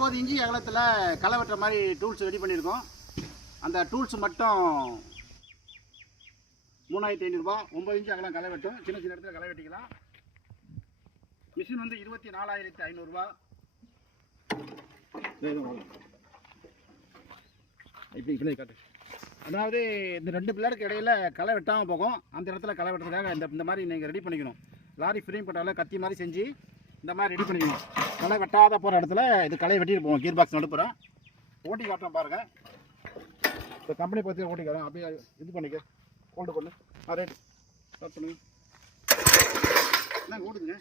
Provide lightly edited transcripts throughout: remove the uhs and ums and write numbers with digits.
9 inch அகலத்தில் களை வெட்டுற மாதிரி டூல்ஸ் ரெடி பண்ணியிருக்கோம். அந்த டூல்ஸ் மட்டும் 3500 ரூபா. 9 இன்ச்சு அகலம் களை வெட்டும். சின்ன சின்ன இடத்துல களை வெட்டிக்கலாம். மிஷின் வந்து 24,500 ரூபா. இப்படி காட்டு. அதாவது இந்த 2 பிள்ளைக்கு இடையில களை வெட்டாமல் போகும். அந்த இடத்துல களை வெட்டுறதுக்காக இந்த மாதிரி நீங்கள் ரெடி பண்ணிக்கணும். லாரி ஃப்ரேம் பட்டால கத்தி மாதிரி செஞ்சு இந்த மாதிரி ரெடி பண்ணிக்கணும். களை வெட்டாத போகிற இடத்துல இது களை வெட்டிட்டு போவோம். கீர் பாக்ஸ் நடுப்புறேன் ஓட்டி காட்டுறோம் பாருங்கள். இப்போ கம்பெனி பற்றி ஓட்டி காட்டுறோம். அப்படியே இது பண்ணிக்க ஹோல்டு பண்ணு. ரேட் ஸ்டார்ட் பண்ணுங்க. என்ன ஓடுதுங்க?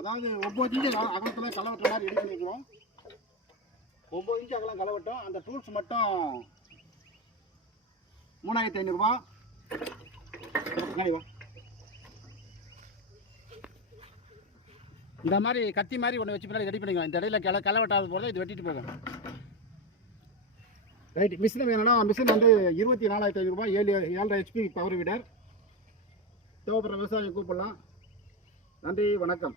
அதாவது 9 இன்ச்சு அகலத்தில் களை வெட்டுற மாதிரி ரெடி பண்ணிக்கிறோம். 9 இன்ச்சு அகலம் களை வெட்டும். அந்த டூல்ஸ் மட்டும் 3500 ரூபா. இந்த மாதிரி கத்தி மாதிரி ஒன்று வச்சு பின்னாடி ரெடி பண்ணிக்கலாம். இந்த இடையில களை வெட்டாத போகிறத இது வெட்டிட்டு போகும். ரைட். மிஷின் வேணும்னா மிஷின் வந்து 24,500 ரூபா. 7.5 HP பவர் வீடர். தேவைப்படுற விவசாயம் கூப்பிடலாம். நன்றி, வணக்கம்.